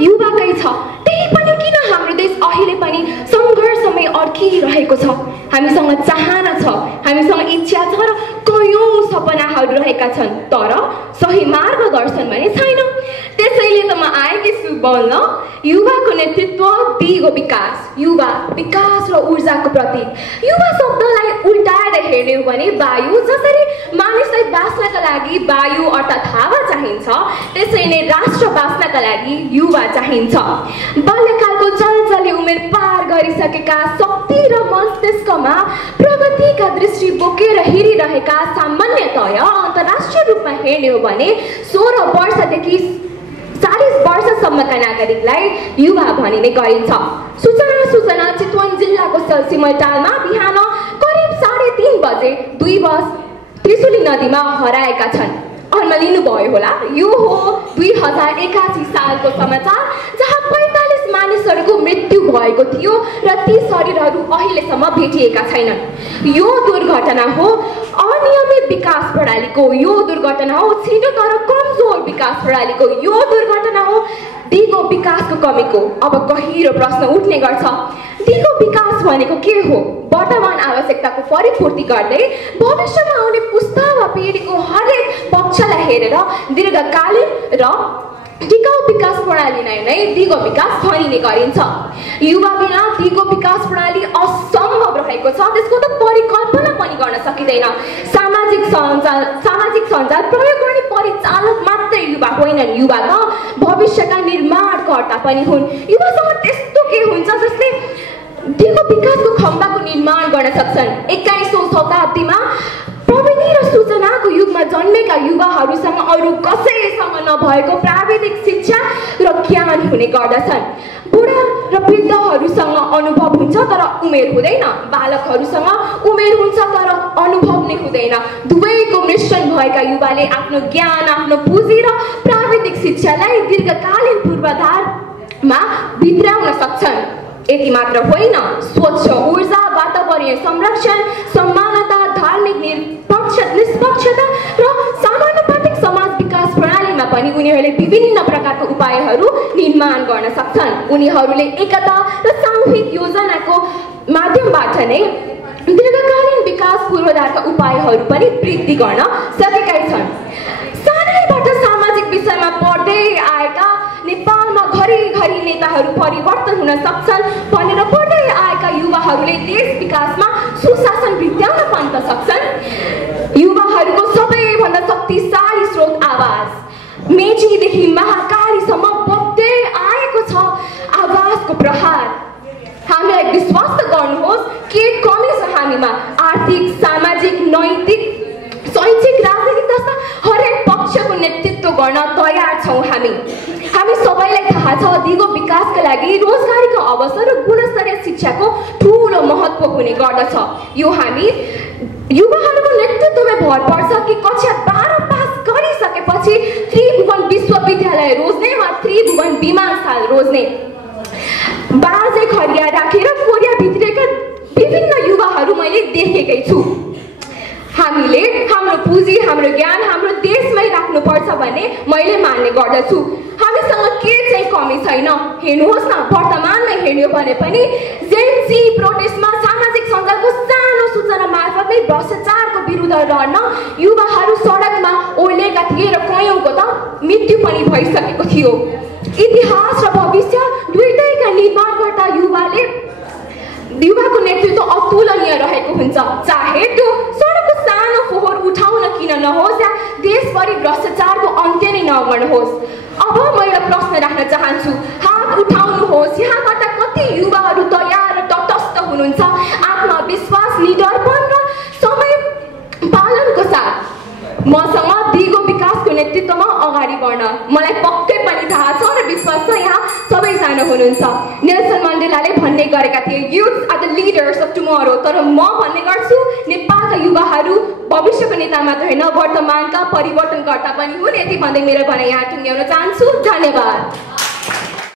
युवाकै छ। त्यही पनि किन हाम्रो देश अहिले पनि सङ्घर्षमै अड्किरहेको छ? हामीसँग चाहना छ, हामीसँग इच्छा छ र कयौं सपनाहरू रहेका छन्, तर सही मार्गदर्शन भने छैन। त्यसैले त म आएकी छु बोल्न युवाको नेतृत्व, दिगो विकास। युवा विकास र ऊर्जाको प्रतीक। युवा शब्दलाई उल्टाएर हेर्यौं भने वायु, जसरी मानिसलाई बाँच्नका लागि वायु अर्थात् हावा चाहिन्छ, त्यसै नै राष्ट्र बाँच्नका लागि युवा चाहिन्छ। बाल्यकालको चलचले उमेर पार गरिसकेका, शक्ति र मस्तिष्कमा प्रगतिका दृष्टि बोकेर हेरिरहेका, सामान्यतया अन्तर्राष्ट्रिय रूपमा हेर्ने हो भने 16 वर्षदेखि 40 वर्षसम्मका नागरिकलाई युवा भनिने गरिन्छ। सूचना चितवन जिल्लाको सिमलटारमा बिहान करिब 3:30 बजे 2 बस त्रिशुली नदीमा हराएका छन्। अनमा लिनुभयो होला, यो हो 2081 सालको समाचार, जहाँ 45 मानिसहरूको मृत्यु भएको थियो र ती शरीरहरू अहिलेसम्म भेटिएका छैनन्। यो दुर्घटना हो अनियमित विकास प्रणालीको, यो दुर्घटना हो छिटो तर कमजोर विकास प्रणालीको, यो दुर्घटना हो दिगो विकासको कमीको। अब गहिरो प्रश्न उठ्ने गर्छ, दिगो विकास भनेको के हो? वर्तमान आवश्यकताको परिपूर्ति गर्दै भविष्यमा आउने पुस्ता वा पिँढीको हरेक पक्षलाई हेरेर दीर्घकालीन र टिकाउ विकास प्रणालीलाई नै दिगो विकास भनिने गरिन्छ। युवा बिना दिगो विकास प्रणाली असम्भव रहेको छ, त्यसको त परिकल्पना पनि गर्न सकिँदैन। सामाजिक सञ्जाल प्रयोग गर्ने परिचालक मात्रै युवा होइनन्, युवा त भविष्यका निर्माणकर्ता पनि हुन्। युवासँग त्यस्तो के हुन्छ जसले दिगो विकासको खम्बाको निर्माण गर्न सक्छन्? 21औं शताब्दीमा प्रविधि र सूचनाको युगमा जन्मेका युवाहरूसँग अरू कसैसँग नभएको प्राविधिक शिक्षा र ज्ञान हुने गर्दछन्। बुढा र वृद्धहरूसँग अनुभव हुन्छ तर उमेर हुँदैन, बालकहरूसँग उमेर हुन्छ तर अनुभव नै हुँदैन। दुवैको मिश्रण भएका युवाले आफ्नो ज्ञान, आफ्नो पुँजी र प्राविधिक शिक्षालाई दीर्घकालीन पूर्वाधारमा भित्राउन सक्छन्। यति मात्र होइन, स्वच्छ ऊर्जा, वातावरणीय संरक्षण, समानता, धार्मिक निष्पक्षता र समानुपातिक समाज विकास प्रणालीमा पनि उनीहरूले विभिन्न प्रकारका उपायहरू निर्माण गर्न सक्छन्। उनीहरूले एकता र सामूहिक योजनाको माध्यमबाट नै दीर्घकालीन विकास पूर्वाधारका उपायहरू पनि वृद्धि गर्न सकेका छन्। सानैबाट सामाजिक विषयमा पढ्दै आएका नेपालमा घरिघरि नेताहरू परिवर्तन हुन सक्छन् भनेर पढ्दै आएका युवाहरूले देश विकासमा सुशासन भित्र्याउन पनि त सक्छन्। युवाहरूको सबैभन्दा शक्तिशाली स्रोत आवाज। मेचीदेखि महाकालीसम्म बग्दै आएको छ आवाजको प्रहार। हामीलाई विश्वास त गर्नुहोस्, के कमी छ हामीमा? आर्थिक, सामाजिक, नैतिक, शैक्षिक, राजनीतिक जस्ता हरेक पक्षको नेतृत्व गर्न तयार छौँ हामी। सबैलाई थाहा छ, दिगो विकासका लागि रोजगारीको अवसर र गुणस्तरीय शिक्षाको ठूलो महत्त्व हुने गर्दछ। यो हामी युवाहरूको नेतृत्वमा भर पर्छ कि कक्षा 12 पास गरिसकेपछि त्रिभुवन विश्वविद्यालय रोज्ने वा त्रिभुवन विमानस्थल रोज्ने बाजे खरिया राखेर कोरिया भित्रेका विभिन्न युवाहरू मैले देखेकै छु। हामीले हाम्रो पुँजी, हाम्रो ज्ञान हाम्रो देशमै राख्नुपर्छ भन्ने मैले मान्ने गर्दछु। हामीसँग के चाहिँ कमी छैन? हेर्नुहोस् न, वर्तमानमै हेर्यो भने पनि जेन-जी प्रोटेस्टमा सामाजिक सञ्जालको सानो सूचना मार्फत नै भ्रष्टाचारको विरुद्ध लड्न युवाहरू सडकमा ओर्लेका थिए र कयौंको त मृत्यु पनि भइसकेको थियो। इतिहास र भविष्य दुईटैका निर्माणकर्ता युवाको नेतृत्व अतुलनीय रहेको हुन्छ। चाहे त्यो सडकको सानो फोहोर उठाउन किन नहोस् या देशभरि भ्रष्टाचारको अन्त्य नै नगर्नुहोस्। अब मैले प्रश्न राख्न चाहन्छु, हात उठाउनुहोस्। यहाँबाट कति युवाहरू तयार र तटस्थ हुनुहुन्छ आत्मविश्वास, निडरपन र समय पालनको साथ मसँग दिगो विकासको नेतृत्वमा अगाडि बढ्न? मलाई पक्कै पनि थाहा छ र विश्वास छ यहाँ सबैजना हुनुहुन्छ। नेल्सन मण्डेलाले भन्ने गरेका थिए, youth are the leaders of tomorrow. तर म भन्ने गर्छु, नेपालका युवाहरू भविष्यको नेता मात्र होइन, वर्तमानका परिवर्तनकर्ता पनि हुन्। यति भन्दै मेरो भनाइ यहाँ टुङ्ग्याउन चाहन्छु। धन्यवाद।